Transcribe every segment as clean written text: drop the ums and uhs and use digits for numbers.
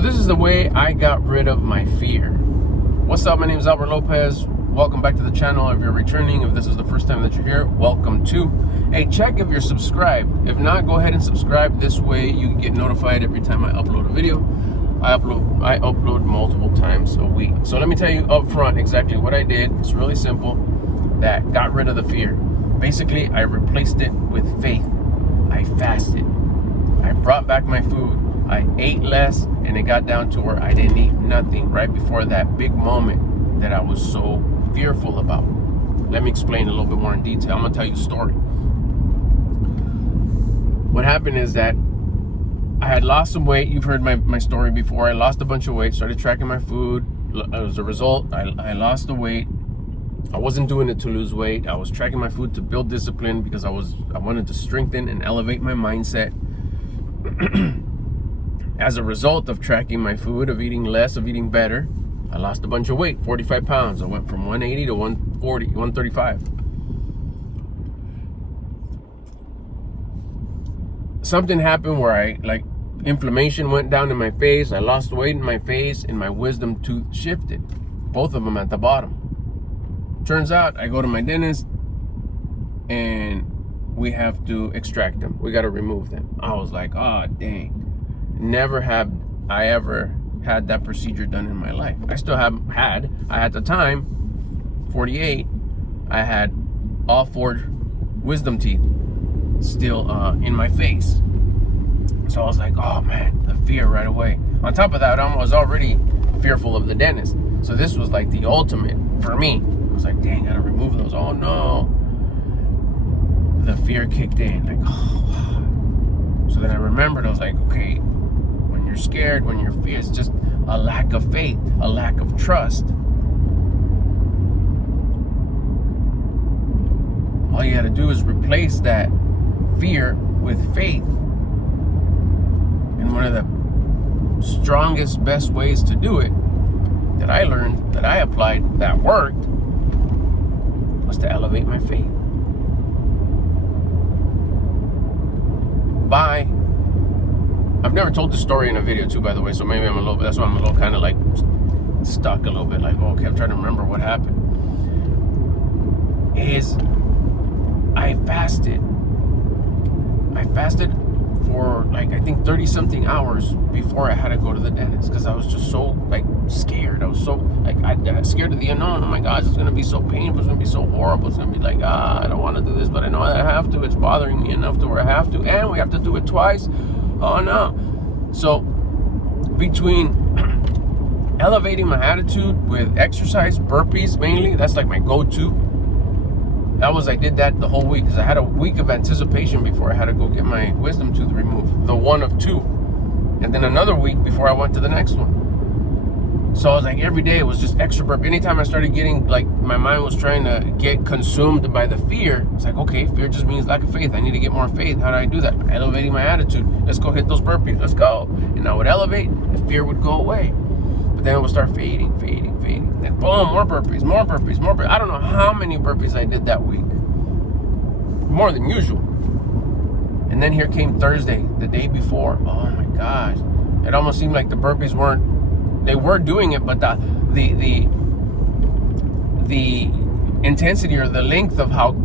So this is the way I got rid of my fear. What's up? My name is Albert Lopez. Welcome back to the channel. If you're returning, if this is the first time that you're here, welcome to. Hey, check if you're subscribed. If not, go ahead and subscribe. This way you can get notified every time I upload a video. I upload multiple times a week. So let me tell you up front exactly what I did. It's really simple. That got rid of the fear. Basically, I replaced it with faith. I fasted. I brought back my food. I ate less, and it got down to where I didn't eat nothing right before that big moment that I was so fearful about. Let me explain a little bit more in detail. I'm gonna tell you a story. What happened is that I had lost some weight. You've heard my story before. I lost a bunch of weight, started tracking my food. As a result, I lost the weight. I wasn't doing it to lose weight. I was tracking my food to build discipline because I wanted to strengthen and elevate my mindset. As a result of tracking my food, of eating less, of eating better, I lost a bunch of weight, 45 pounds. I went from 180 to 140, 135. Something happened where inflammation went down in my face. I lost weight in my face, and my wisdom tooth shifted. Both of them at the bottom. Turns out I go to my dentist and we have to extract them. We got to remove them. I was like, oh, dang. Never have I ever had that procedure done in my life. I still have had, at the time, 48, I had all 4 wisdom teeth still in my face. So I was like, oh man, the fear right away. On top of that, I was already fearful of the dentist. So this was like the ultimate for me. I was like, dang, gotta remove those. Oh no. The fear kicked in. Like, oh. So then I remembered, I was like, okay, when you're scared, when you're fear, it's just a lack of faith, a lack of trust. All you gotta do is replace that fear with faith. And one of the strongest, best ways to do it that I learned, that I applied, that worked, was to elevate my faith. I've never told the story in a video too, by the way, so maybe that's why I'm a little kind of like stuck a little bit, like, okay, I'm trying to remember what happened. I fasted for like, I think 30 something hours before I had to go to the dentist, because I was just so like scared. I was so like, I scared of the unknown. Oh my gosh, it's gonna be so painful, it's gonna be so horrible, it's gonna be like, I don't want to do this, but I know I have to. It's bothering me enough to where I have to, and we have to do it twice. Oh no. So between elevating my attitude with exercise, burpees mainly, that's like my go-to. I did that the whole week, because I had a week of anticipation before I had to go get my wisdom tooth removed, the one of 2, and then another week before I went to the next one. So I was like, every day it was just extra burp. Anytime I started getting, like, my mind was trying to get consumed by the fear, it's like, okay, fear just means lack of faith. I need to get more faith. How do I do that? Elevating my attitude. Let's go hit those burpees. Let's go. And I would elevate, the fear would go away. But then it would start fading. Then boom, more burpees. I don't know how many burpees I did that week. More than usual. And then here came Thursday, the day before. Oh my gosh. It almost seemed like the burpees they were doing it, but the intensity or the length of how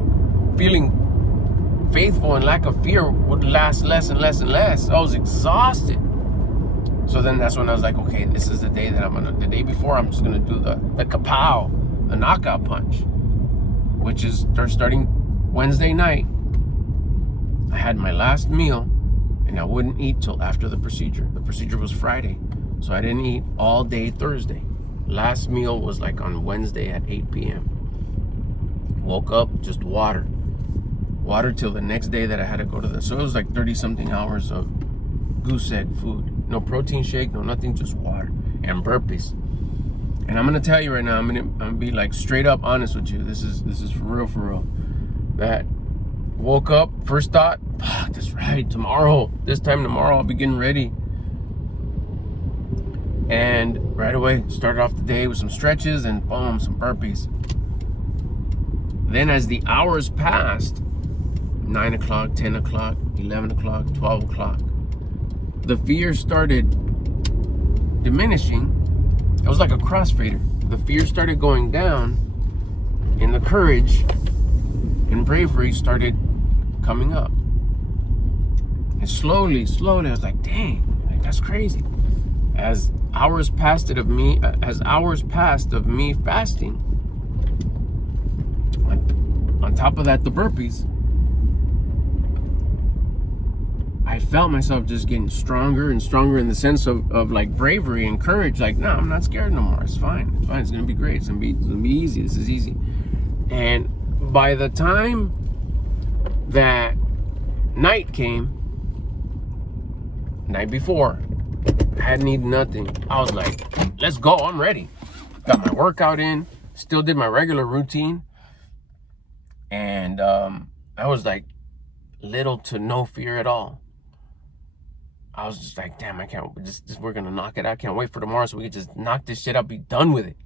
feeling faithful and lack of fear would last less and less and less. I was exhausted. So then that's when I was like, okay, this is the day that the day before, I'm just gonna do the kapow, the knockout punch, which is starting Wednesday night. I had my last meal, and I wouldn't eat till after the procedure. The procedure was Friday, so I didn't eat all day Thursday. Last meal was like on Wednesday at 8 p.m. Woke up, just water till the next day that I had to go to so it was like 30 something hours of goose egg food. No protein shake, no nothing, just water and burpees. And I'm gonna tell you right now, I'm gonna be like straight up honest with you. This is for real. That woke up, first thought, fuck, that's right, this time tomorrow I'll be getting ready. And right away, started off the day with some stretches and boom, some burpees. Then as the hours passed, 9 o'clock, 10 o'clock, 11 o'clock, 12 o'clock, the fear started diminishing. It was like a crossfader. The fear started going down, and the courage and bravery started coming up. And slowly, I was like, dang, like that's crazy. As hours passed of me fasting, on top of that, the burpees, I felt myself just getting stronger and stronger in the sense of like bravery and courage. Like, no, I'm not scared no more. It's fine. It's fine. It's gonna be great. It's gonna be easy. This is easy. And by the time that night came, night before, I hadn't eaten nothing. I was like, let's go. I'm ready. Got my workout in. Still did my regular routine. And I was like, little to no fear at all. I was just like, damn, I can't, we're going to knock it out. I can't wait for tomorrow so we can just knock this shit out, be done with it.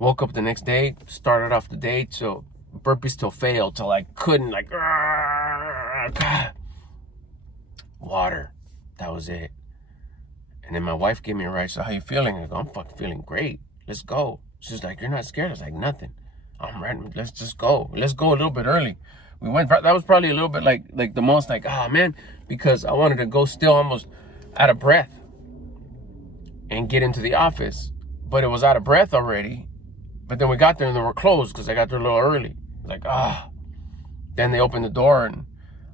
Woke up the next day, started off the day till burpees till failed, till I couldn't, like, water. That was it. And then my wife gave me a ride. So how you feeling? I go, I'm fucking feeling great. Let's go. She's like, you're not scared? I was like, nothing. I'm ready. Let's just go. Let's go a little bit early. We went, that was probably a little bit like the most like, oh man, because I wanted to go still almost out of breath and get into the office. But it was out of breath already. But then we got there and they were closed because I got there a little early. Like, Then they opened the door and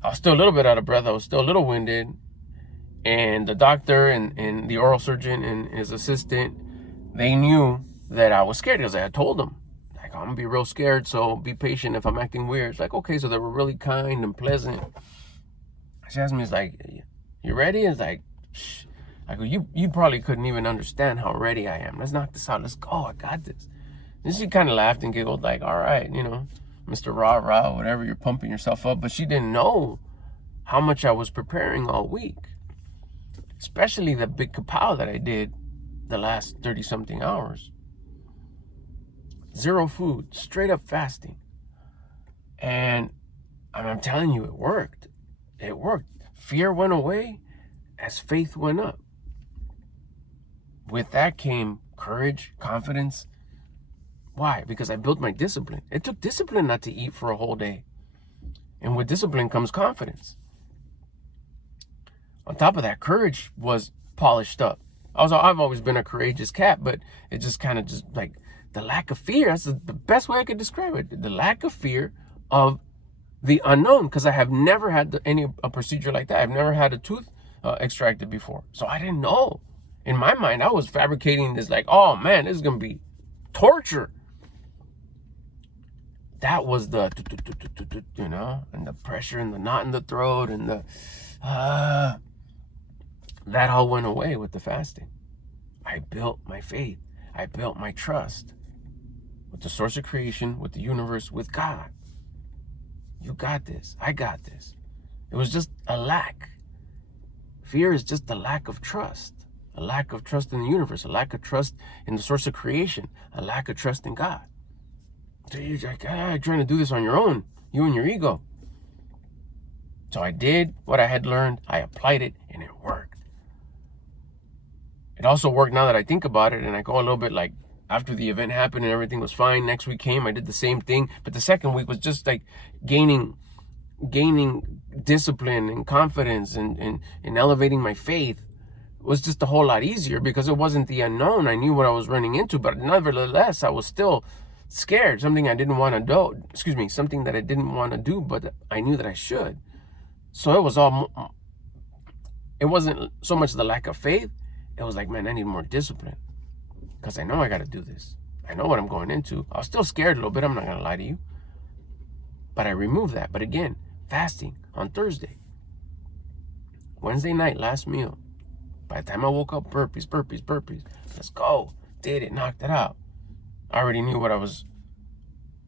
I was still a little bit out of breath. I was still a little winded. And the doctor and the oral surgeon and his assistant, they knew that I was scared because I had told them, like, I'm gonna be real scared, so be patient if I'm acting weird. It's like, okay, so they were really kind and pleasant. She asked me, it's like, you ready? It's like, shh. I go, you probably couldn't even understand how ready I am. Let's knock this out. Let's go. I got this. And she kind of laughed and giggled like, all right, Mr. Rah Rah, whatever, you're pumping yourself up. But she didn't know how much I was preparing all week. Especially the big kapow that I did the last 30-something hours. 0 food, straight up fasting. And I'm telling you, it worked. It worked. Fear went away as faith went up. With that came courage, confidence. Why? Because I built my discipline. It took discipline not to eat for a whole day. And with discipline comes confidence. On top of that, courage was polished up. I've always been a courageous cat, but it just kind of just like the lack of fear. That's the best way I could describe it. The lack of fear of the unknown, because I have never had a procedure like that. I've never had a tooth extracted before. So I didn't know. In my mind, I was fabricating this like, oh man, this is going to be torture. That was the, and the pressure and the knot in the throat and the, that all went away with the fasting. I built my faith. I built my trust with the source of creation, with the universe, with God. You got this. I got this. It was just a lack. Fear is just a lack of trust. A lack of trust in the universe. A lack of trust in the source of creation. A lack of trust in God. So you're like, you're trying to do this on your own. You and your ego. So I did what I had learned. I applied it and it worked. It also worked now that I think about it, and I go a little bit like after the event happened and everything was fine. Next week came, I did the same thing. But the second week was just like gaining discipline and confidence and elevating my faith. It was just a whole lot easier because it wasn't the unknown. I knew what I was running into, but nevertheless, I was still scared. Something I didn't want to do. Something that I didn't want to do, but I knew that I should. So it wasn't so much the lack of faith. It was like, man, I need more discipline because I know I got to do this. I know what I'm going into. I was still scared a little bit. I'm not going to lie to you. But I removed that. But again, fasting on Thursday. Wednesday night, last meal. By the time I woke up, burpees. Let's go. Did it, knocked it out. I already knew what I was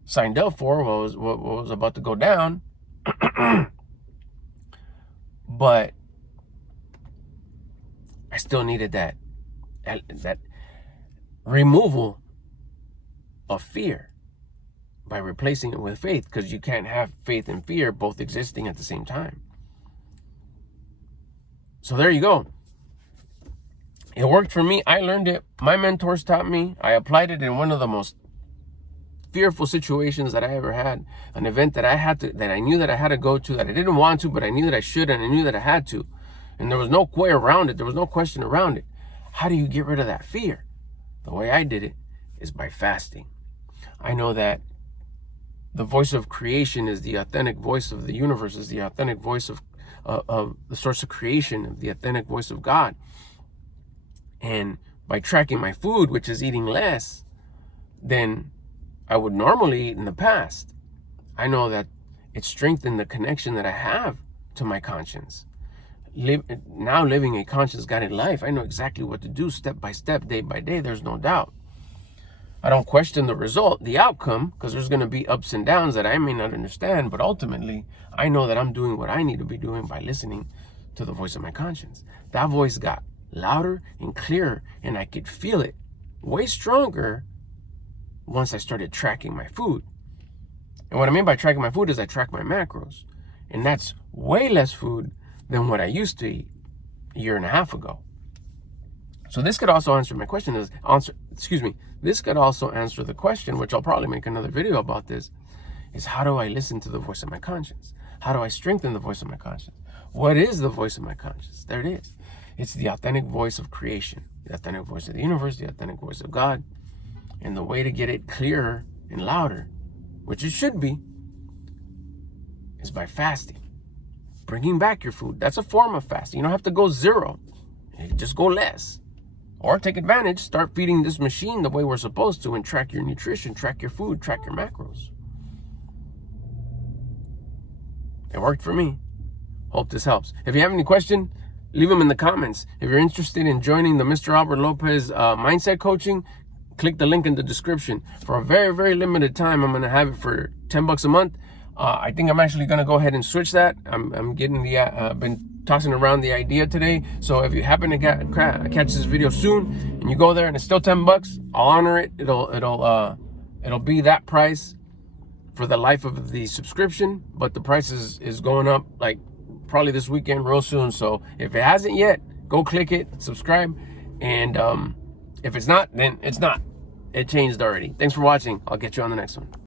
signed up for, what was about to go down. But I still needed that removal of fear by replacing it with faith, because you can't have faith and fear both existing at the same time. So there you go. It worked for me. I learned it. My mentors taught me. I applied it in one of the most fearful situations that I ever had. An event that I knew that I had to go to, that I didn't want to, but I knew that I should, and I knew that I had to. And there was no way around it. There was no question around it. How do you get rid of that fear? The way I did it is by fasting. I know that the voice of creation is the authentic voice of the universe, is the authentic voice of the source of creation, of the authentic voice of God. And by tracking my food, which is eating less than I would normally eat in the past, I know that it strengthened the connection that I have to my conscience. Now living a conscience-guided life, I know exactly what to do step by step, day by day. There's no doubt. I don't question the result, the outcome, because there's going to be ups and downs that I may not understand. But ultimately, I know that I'm doing what I need to be doing by listening to the voice of my conscience. That voice got louder and clearer, and I could feel it way stronger once I started tracking my food. And what I mean by tracking my food is I track my macros. And that's way less food than what I used to eat a year and a half ago. So this could also answer my question. This could also answer the question, which I'll probably make another video about this, is how do I listen to the voice of my conscience? How do I strengthen the voice of my conscience? What is the voice of my conscience? There it is. It's the authentic voice of creation, the authentic voice of the universe, the authentic voice of God. And the way to get it clearer and louder, which it should be, is by fasting. Bringing back your food. That's a form of fasting. You don't have to go zero. You can just go less. Or take advantage, start feeding this machine the way we're supposed to, and track your nutrition, track your food, track your macros. It worked for me. Hope this helps. If you have any question, leave them in the comments. If you're interested in joining the Mr. Albert Lopez mindset coaching, click the link in the description. For a very, very limited time, I'm going to have it for $10 a month. I think I'm actually going to go ahead and switch that. I'm getting been tossing around the idea today. So if you happen to catch this video soon and you go there and it's still $10, I'll honor it. It'll be that price for the life of the subscription, but the price is going up like probably this weekend real soon. So if it hasn't yet, go click it, subscribe, and if it's not, then it's not. It changed already. Thanks for watching. I'll get you on the next one.